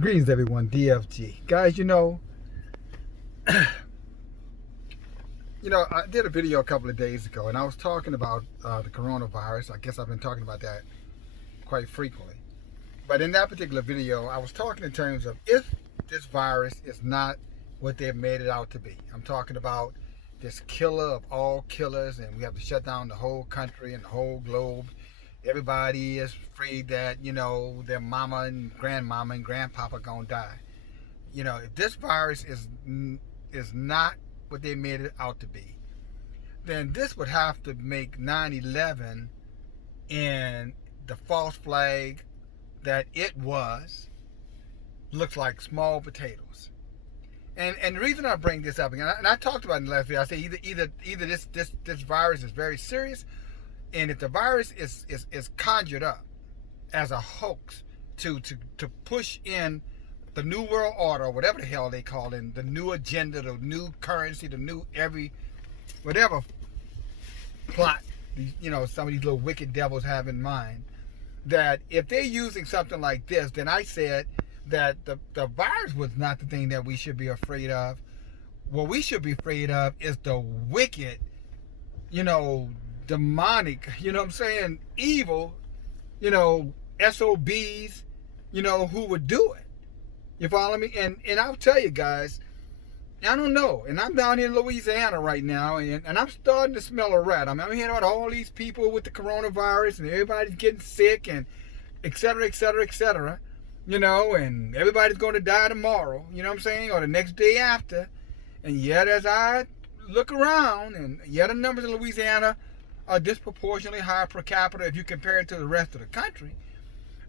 Greetings, everyone. DFG, guys. I did a video a couple of days ago, and I was talking about the coronavirus. I guess I've been talking about that quite frequently. But in that particular video, I was talking in terms of if this virus is not what they've made it out to be. I'm talking about this killer of all killers, and we have to shut down the whole country and the whole globe. Everybody is afraid that their mama and grandmama and grandpapa gonna die. If this virus is not what they made it out to be, then this would have to make 9/11 and the false flag that it was looks like small potatoes. And the reason I bring this up, and I talked about it in the last video, I say either this virus is very serious, and if the virus is conjured up as a hoax to push in the new world order, or whatever the hell they call it, the new agenda, the new currency, the new whatever plot some of these little wicked devils have in mind, that if they're using something like this, then I said that the virus was not the thing that we should be afraid of. What we should be afraid of is the wicked, demonic, evil, SOBs, who would do it. You follow me? And I'll tell you guys, I don't know. And I'm down here in Louisiana right now, and I'm starting to smell a rat. I'm hearing about all these people with the coronavirus, and everybody's getting sick, and et cetera, et cetera, et cetera. And everybody's going to die tomorrow, or the next day after. And yet, as I look around, and yet the numbers in Louisiana are disproportionately high per capita if you compare it to the rest of the country.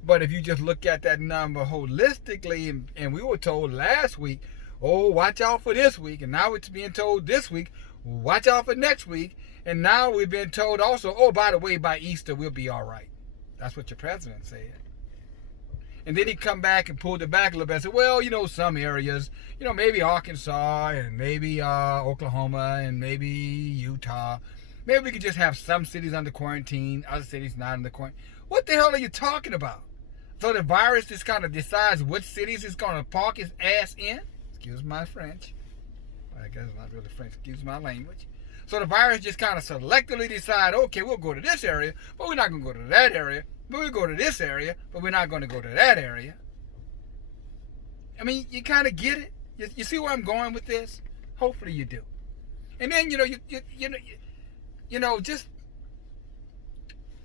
But if you just look at that number holistically, and we were told last week, oh, watch out for this week, and now it's being told this week, watch out for next week, and now we've been told also, oh, by the way, by Easter, we'll be all right. That's what your president said. And then he come back and pulled it back a little bit and said, well, some areas, maybe Arkansas and maybe Oklahoma and maybe Utah. Maybe we could just have some cities under quarantine, other cities not under quarantine. What the hell are you talking about? So the virus just kind of decides which cities it's going to park its ass in? Excuse my French. I guess it's not really French. Excuse my language. So the virus just kind of selectively decide, okay, we'll go to this area, but we're not going to go to that area. But we'll go to this area, but we're not going to go to that area. I mean, you kind of get it. You see where I'm going with this? Hopefully you do. And then, just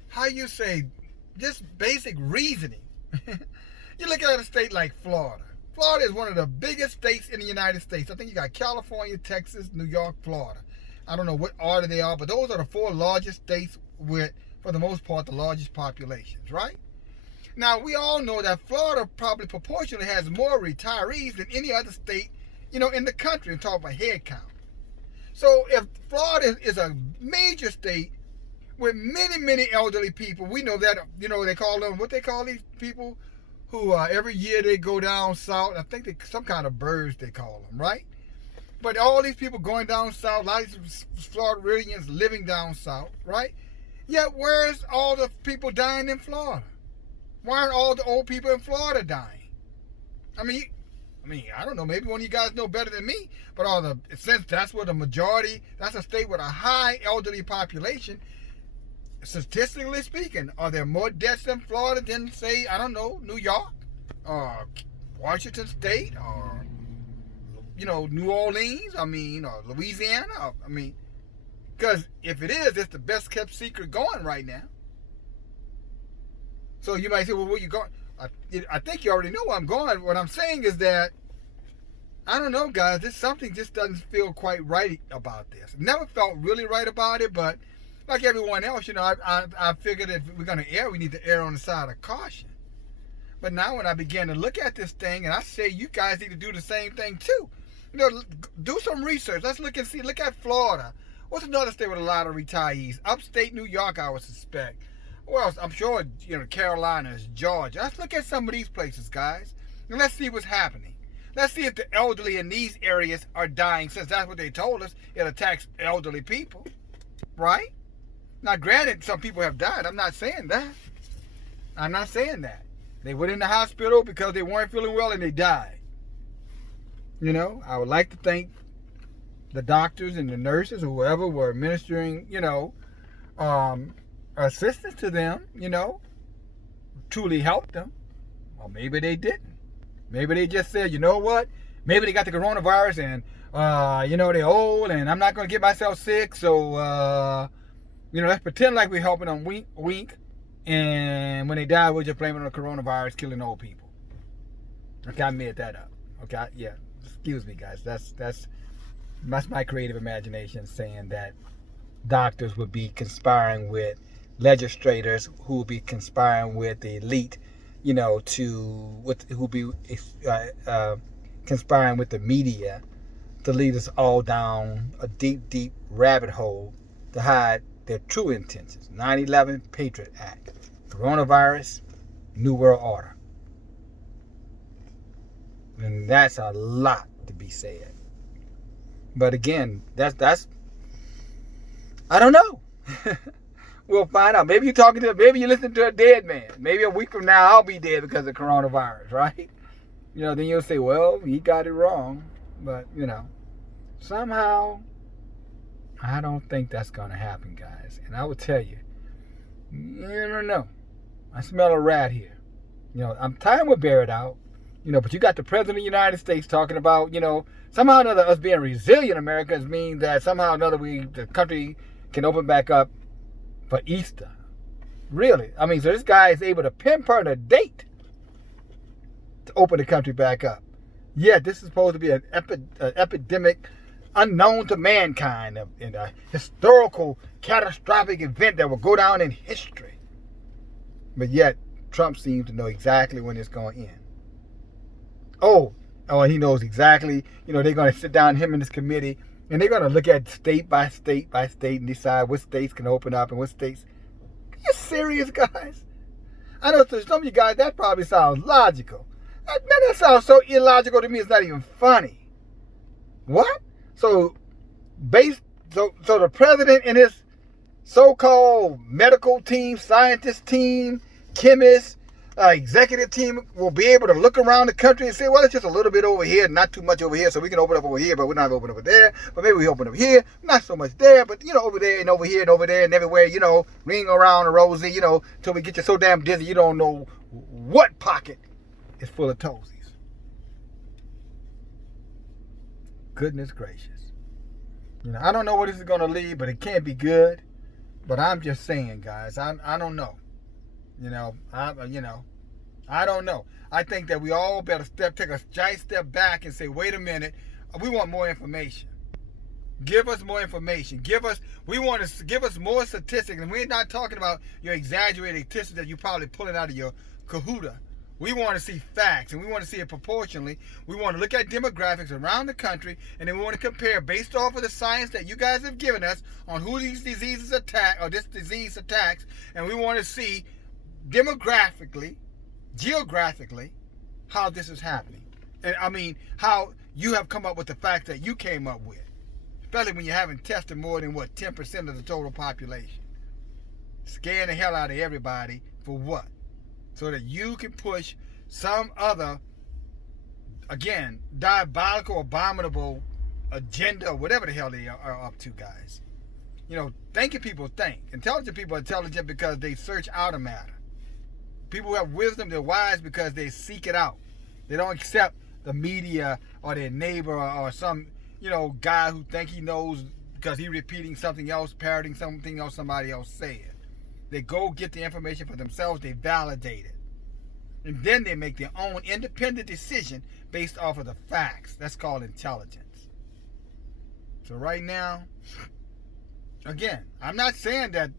how you say, just basic reasoning. You look at a state like Florida. Florida is one of the biggest states in the United States. I think you got California, Texas, New York, Florida. I don't know what order they are, but those are the four largest states with, for the most part, the largest populations, right? Now, we all know that Florida probably proportionally has more retirees than any other state, in the country. I'm talking about head count. So if Florida is a major state with many, many elderly people, we know that, they call them, what they call these people who every year they go down south. I think some kind of birds they call them, right? But all these people going down south, a lot of these Floridians living down south, right? Yet where's all the people dying in Florida? Why aren't all the old people in Florida dying? I mean, I don't know. Maybe one of you guys know better than me. But since that's where the majority, that's a state with a high elderly population. Statistically speaking, are there more deaths in Florida than, say, I don't know, New York, or Washington State, or New Orleans? Or Louisiana? Because if it is, it's the best kept secret going right now. So you might say, well, where you going? I think you already know where I'm going. What I'm saying is that, I don't know, guys, something just doesn't feel quite right about this. Never felt really right about it, but like everyone else, I figured if we're going to err, we need to err on the side of caution. But now when I began to look at this thing, and I say you guys need to do the same thing too. Do some research. Let's look at Florida. What's another state with a lot of retirees? Upstate New York, I would suspect. Well, I'm sure, Carolinas, Georgia. Let's look at some of these places, guys. And let's see what's happening. Let's see if the elderly in these areas are dying, since that's what they told us. It attacks elderly people, right? Now, granted, some people have died. I'm not saying that. They went in the hospital because they weren't feeling well and they died. You know, I would like to thank the doctors and the nurses, or whoever were administering, assistance to them, truly helped them. Well, maybe they didn't. Maybe they just said, you know what? Maybe they got the coronavirus and, they're old and I'm not going to get myself sick. So, let's pretend like we're helping them wink. And when they die, we're just blaming the coronavirus killing old people. Okay, I made that up. Okay, yeah. Excuse me, guys. That's my creative imagination saying that doctors would be conspiring with legislators, who would be conspiring with the elite, who be conspiring with the media to lead us all down a deep, deep rabbit hole to hide their true intentions. 9/11 Patriot Act, coronavirus, New World Order. And that's a lot to be said. But again, that's I don't know. We'll find out. Maybe maybe you're listening to a dead man. Maybe a week from now I'll be dead because of coronavirus, right? Then you'll say, well, he got it wrong. But, somehow I don't think that's going to happen, guys. And I will tell you, I don't know. I smell a rat here. I'm tired with bear it out. But you got the President of the United States talking about, somehow or another us being resilient Americans mean that somehow or another the country can open back up for Easter. Really? I mean, so this guy is able to pinpoint a date to open the country back up. Yeah, this is supposed to be an epidemic unknown to mankind, and a historical, catastrophic event that will go down in history. But yet, Trump seems to know exactly when it's going to end. Oh, he knows exactly. They're going to sit down, him and his committee, and they're going to look at state by state by state and decide what states can open up and what states. Are you serious, guys? I know to some of you guys that probably sounds logical. That sounds so illogical to me. It's not even funny. What? So the president and his so-called medical team, scientist team, chemists, executive team will be able to look around the country and say, well, it's just a little bit over here, not too much over here, so we can open up over here, but we're not open over there. But maybe we open up here, not so much there, but, over there and over here and over there and everywhere, ring around the rosy, till we get you so damn dizzy you don't know what pocket is full of toesies. Goodness gracious. I don't know where this is going to lead, but it can't be good. But I'm just saying, guys, I don't know. I don't know. I think that we all better take a giant step back and say, wait a minute, we want more information. Give us more information. We want to give us more statistics. And we're not talking about your exaggerated statistics that you're probably pulling out of your Kahuta. We want to see facts, and we want to see it proportionally. We want to look at demographics around the country, and then we want to compare based off of the science that you guys have given us on who these diseases attack, or this disease attacks, and we want to see demographically, geographically, how this is happening. And I mean, how you have come up with the facts that you came up with, especially when you haven't tested more than 10% of the total population. Scaring the hell out of everybody for what? So that you can push some other, again, diabolical, abominable agenda, or whatever the hell they are up to, guys. Thinking people think. Intelligent people are intelligent because they search out a matter. People who have wisdom, they're wise because they seek it out. They don't accept the media or their neighbor or some, guy who think he knows because he's repeating something else, parroting something else somebody else said. They go get the information for themselves, they validate it. And then they make their own independent decision based off of the facts. That's called intelligence. So right now, again, I'm not saying that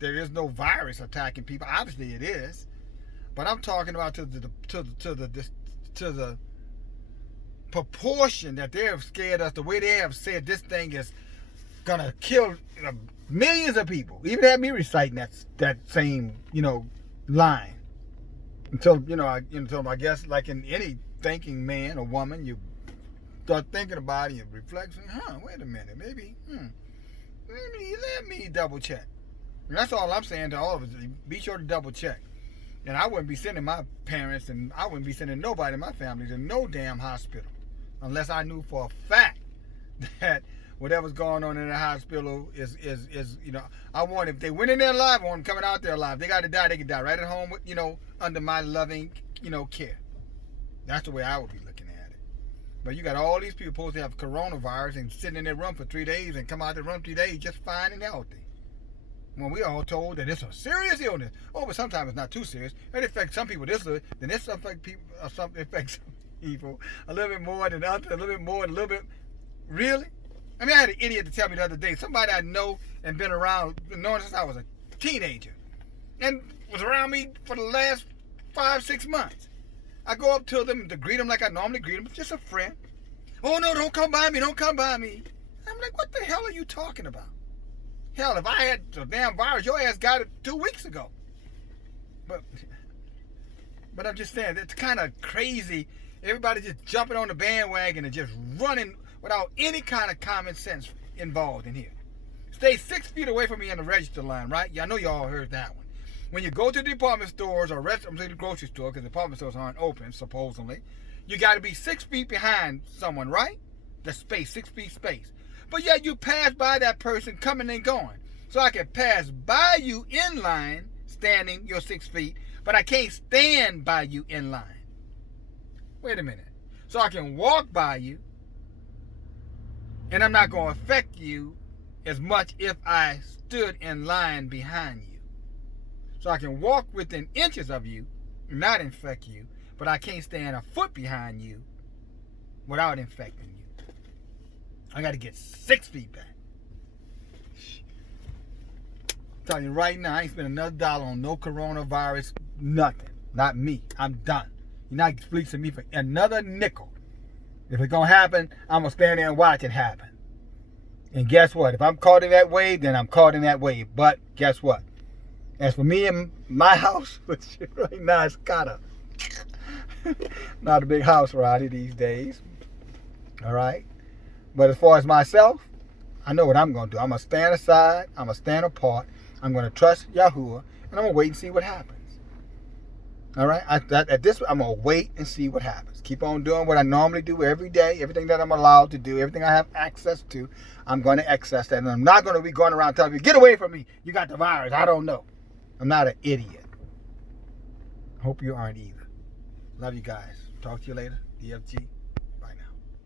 there is no virus attacking people. Obviously it is. But I'm talking about to the proportion that they have scared us, the way they have said this thing is gonna kill millions of people. Even had me reciting that same line until I guess like in any thinking man or woman, you start thinking about it, you reflect, wait a minute, maybe let me double check. And that's all I'm saying to all of us. Be sure to double check. And I wouldn't be sending my parents, and I wouldn't be sending nobody in my family to no damn hospital unless I knew for a fact that whatever's going on in the hospital is I want, if they went in there alive, I want them coming out there alive. They got to die, they can die right at home, under my loving, care. That's the way I would be looking at it. But you got all these people supposed to have coronavirus and sitting in their room for 3 days and come out the room 3 days just fine and healthy. When we all told that it's a serious illness. Oh, but sometimes it's not too serious. It affects some people this way, then it affects people, something affects some people a little bit more than others, a little bit more, a little bit. Really? I mean, I had an idiot to tell me the other day, somebody I know and been around, known since I was a teenager, and was around me for the last 5-6 months. I go up to them to greet them like I normally greet them, just a friend. Oh no, don't come by me, don't come by me. I'm like, what the hell are you talking about? Hell, if I had the damn virus, your ass got it 2 weeks ago. But I'm just saying, it's kind of crazy. Everybody just jumping on the bandwagon and just running without any kind of common sense involved in here. Stay 6 feet away from me in the register line, right? Yeah, I know y'all heard that one. When you go to the department stores or the grocery store, because the department stores aren't open, supposedly, you got to be 6 feet behind someone, right? The space, 6 feet space. But yet you pass by that person coming and going. So I can pass by you in line, standing your 6 feet, but I can't stand by you in line. Wait a minute. So I can walk by you, and I'm not going to affect you as much if I stood in line behind you. So I can walk within inches of you, not infect you, but I can't stand a foot behind you without infecting you. I got to get 6 feet back. I'm telling you right now, I ain't spending another dollar on no coronavirus, nothing. Not me. I'm done. You're not fleecing me for another nickel. If it's going to happen, I'm going to stand there and watch it happen. And guess what? If I'm caught in that wave, then I'm caught in that wave. But guess what? As for me and my house, which right now it's kind of not a big house around here these days. All right? But as far as myself, I know what I'm going to do. I'm going to stand aside. I'm going to stand apart. I'm going to trust Yahuwah. And I'm going to wait and see what happens. All right? At this, I'm going to wait and see what happens. Keep on doing what I normally do every day. Everything that I'm allowed to do. Everything I have access to. I'm going to access that. And I'm not going to be going around telling you, get away from me. You got the virus. I don't know. I'm not an idiot. Hope you aren't either. Love you guys. Talk to you later. DFG.